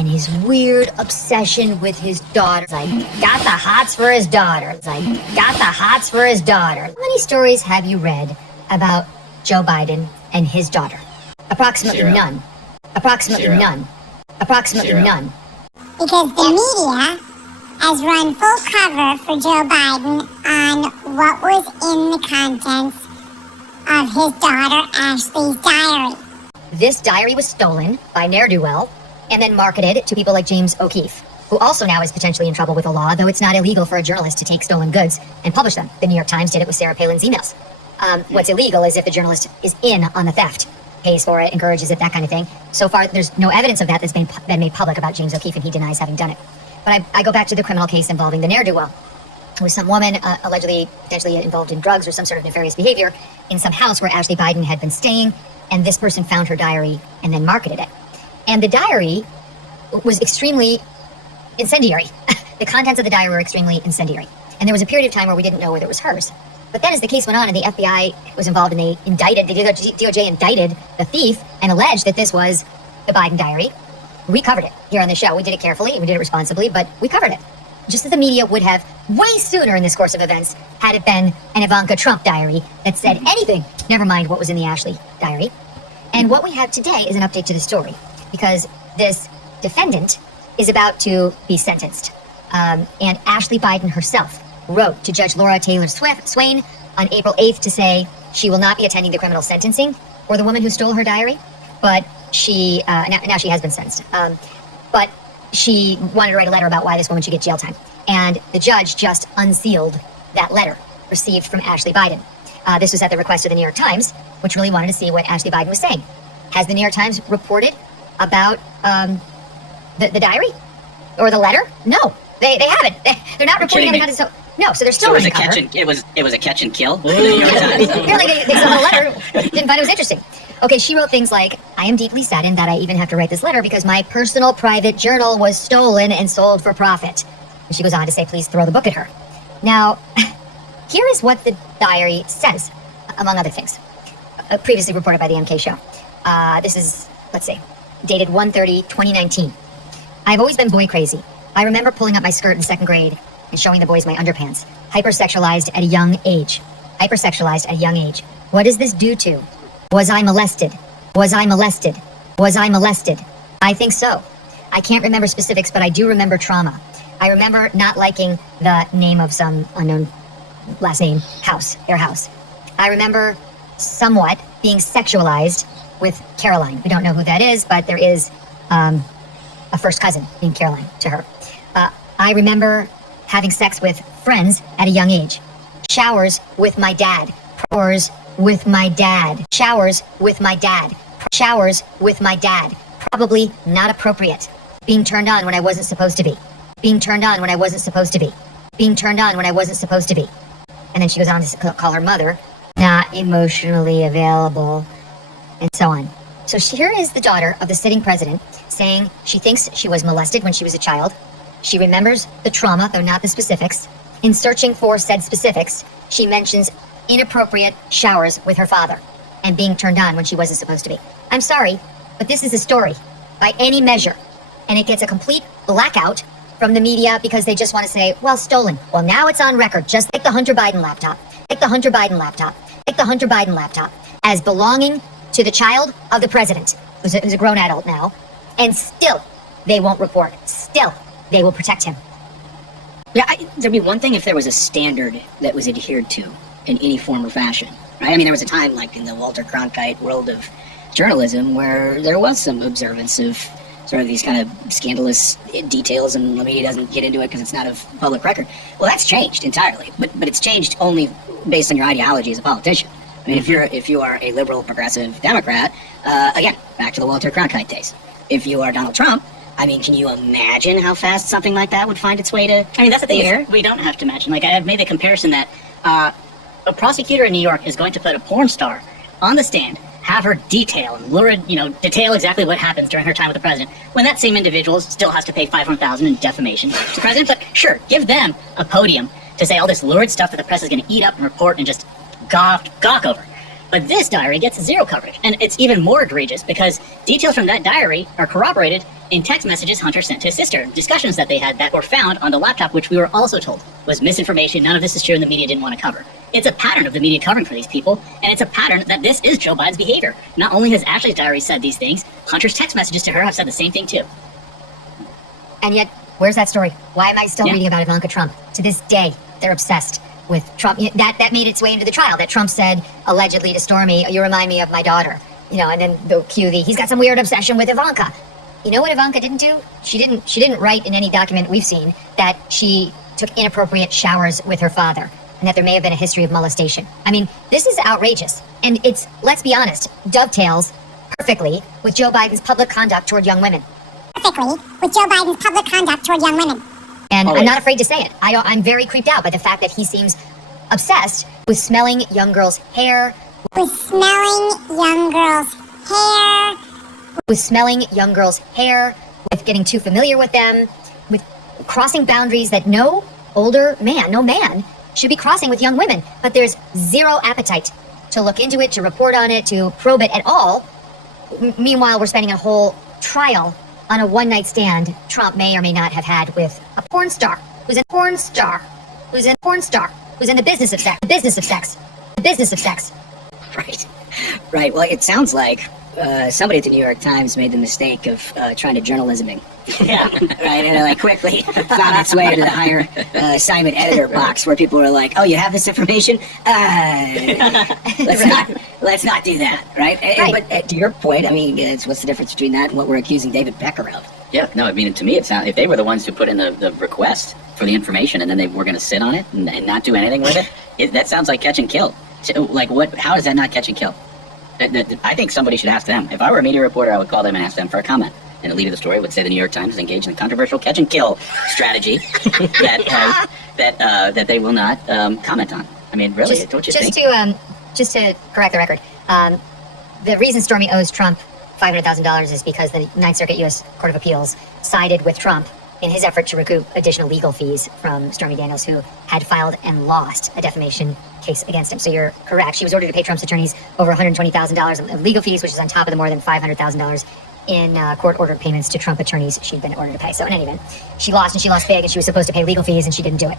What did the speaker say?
and his weird obsession with his daughter. It's like, got the hots for his daughter. It's like, got the hots for his daughter. How many stories have you read about Joe Biden and his daughter? Approximately Zero. none. Approximately Zero. none. Approximately Zero. none. Because the media has run full cover for Joe Biden on what was in the contents of his daughter Ashley's diary. This diary was stolen by ne'er-do-well and then marketed to people like James O'Keefe, who also now is potentially in trouble with the law, though it's not illegal for a journalist to take stolen goods and publish them. The New York Times did it with Sarah Palin's emails. What's illegal is if the journalist is in on the theft, pays for it, encourages it, that kind of thing. So far, there's no evidence of that that's been made public about James O'Keefe, and he denies having done it. But I go back to the criminal case involving the ne'er-do-well. It was some woman allegedly, potentially involved in drugs or some sort of nefarious behavior in some house where Ashley Biden had been staying, and this person found her diary and then marketed it. And the diary was extremely incendiary. The contents of the diary were extremely incendiary. And there was a period of time where we didn't know whether it was hers. But then as the case went on and the FBI was involved and the DOJ indicted the thief and alleged that this was the Biden diary, we covered it here on the show. We did it carefully, we did it responsibly, but we covered it. Just as the media would have way sooner in this course of events had it been an Ivanka Trump diary that said anything, never mind what was in the Ashley diary. And what we have today is an update to the story, because this defendant is about to be sentenced. And Ashley Biden herself wrote to Judge Laura Taylor Swain on April 8th to say she will not be attending the criminal sentencing for the woman who stole her diary, but she, now she has been sentenced. But she wanted to write a letter about why this woman should get jail time. And the judge just unsealed that letter received from Ashley Biden. This was at the request of the New York Times, which really wanted to see what Ashley Biden was saying. Has the New York Times reported about the diary or the letter? No, they haven't. They're not reporting on how to. No, so they're still So it was a undercover. it was a catch and kill. For the New York Times. Apparently they saw the letter, didn't find it was interesting. Okay, she wrote things like, I am deeply saddened that I even have to write this letter because my personal private journal was stolen and sold for profit. And she goes on to say, please throw the book at her. Now, here is what the diary says, among other things, previously reported by the MK show. This is, let's see, dated 1/30/2019. I've always been boy crazy. I remember pulling up my skirt in second grade and showing the boys my underpants. Hypersexualized at a young age. Hypersexualized at a young age. What does this do to? Was I molested? Was I molested? Was I molested? I think so. I can't remember specifics, but I do remember trauma. I remember not liking the name of some unknown last name air house. I remember somewhat being sexualized with Caroline. We don't know who that is, but there is a first cousin named Caroline to her. I remember having sex with friends at a young age. Showers with my dad. Showers with my dad. Showers with my dad. Showers with my dad. Probably not appropriate. Being turned on when I wasn't supposed to be. Being turned on when I wasn't supposed to be. Being turned on when I wasn't supposed to be. And then she goes on to call her mother not emotionally available, and so on. So here is the daughter of the sitting president saying she thinks she was molested when she was a child. She remembers the trauma, though not the specifics. In searching for said specifics, she mentions inappropriate showers with her father and being turned on when she wasn't supposed to be. I'm sorry, but this is a story by any measure, and it gets a complete blackout from the media because they just want to say, well, stolen. Well, now it's on record, just like the Hunter Biden laptop. Like the Hunter Biden laptop. Like the Hunter Biden laptop. As belonging to the child of the president, who's a grown adult now, and still they won't report. Still, they will protect him. Yeah, there'd be one thing if there was a standard that was adhered to in any form or fashion, right? I mean, there was a time, like in the Walter Cronkite world of journalism, where there was some observance of sort of these kind of scandalous details, and the media doesn't get into it because it's not of public record. Well, that's changed entirely, but it's changed only based on your ideology as a politician. I mean, if you are a liberal, progressive Democrat, again, back to the Walter Cronkite days. If you are Donald Trump, I mean, can you imagine how fast something like that would find its way to I mean, that's the thing. here? We don't have to imagine. Like, I've made the comparison that a prosecutor in New York is going to put a porn star on the stand, have her detail exactly what happens during her time with the president, when that same individual still has to pay $500,000 in defamation to the president. But sure, give them a podium to say all this lurid stuff that the press is going to eat up and report and just gawk over. But this diary gets zero coverage, and it's even more egregious because details from that diary are corroborated in text messages Hunter sent to his sister, discussions that they had that were found on the laptop, which we were also told was misinformation. None of this is true, and the media didn't want to cover. It's a pattern of the media covering for these people, and it's a pattern that this is Joe Biden's behavior. Not only has Ashley's diary said these things, Hunter's text messages to her have said the same thing too. And yet, where's that story? Why am I still Yeah. reading about Ivanka Trump? To this day, they're obsessed with Trump. That made its way into the trial. That Trump said allegedly to Stormy, "You remind me of my daughter." And then they'll cue he's got some weird obsession with Ivanka. You know what Ivanka didn't do? She didn't write in any document we've seen that she took inappropriate showers with her father and that there may have been a history of molestation. I mean, this is outrageous. And it's, let's be honest, dovetails perfectly with Joe Biden's public conduct toward young women. Perfectly with Joe Biden's public conduct toward young women. And Always. I'm not afraid to say it. I'm very creeped out by the fact that he seems obsessed with smelling young girls' hair, With smelling young girls' hair, with getting too familiar with them, with crossing boundaries that no man should be crossing with young women. But there's zero appetite to look into it, to report on it, to probe it at all. Meanwhile, we're spending a whole trial on a one-night stand Trump may or may not have had with a porn star, who's in the business of sex. Right. Well, it sounds like somebody at the New York Times made the mistake of trying to journalisming. Yeah. Right, and it like quickly found its way to the higher assignment editor box where people were like, "Oh, you have this information? Let's not do that." Right. Right. But to your point, I mean, what's the difference between that and what we're accusing David Becker of? Yeah, no, I mean, to me, it's not, if they were the ones who put in the request for the information and then they were going to sit on it and not do anything with it, that sounds like catch and kill. So, like, how is that not catch and kill? I think somebody should ask them. If I were a media reporter, I would call them and ask them for a comment. And the lead of the story would say the New York Times is engaged in a controversial catch and kill strategy that they will not comment on. I mean, really, don't you think? Just to correct the record, the reason Stormy owes Trump $500,000 is because the Ninth Circuit U.S. Court of Appeals sided with Trump in his effort to recoup additional legal fees from Stormy Daniels, who had filed and lost a defamation case against him. So you're correct. She was ordered to pay Trump's attorneys over $120,000 of legal fees, which is on top of the more than $500,000 in court-ordered payments to Trump attorneys she'd been ordered to pay. So in any event, she lost, and she lost big, and she was supposed to pay legal fees, and she didn't do it.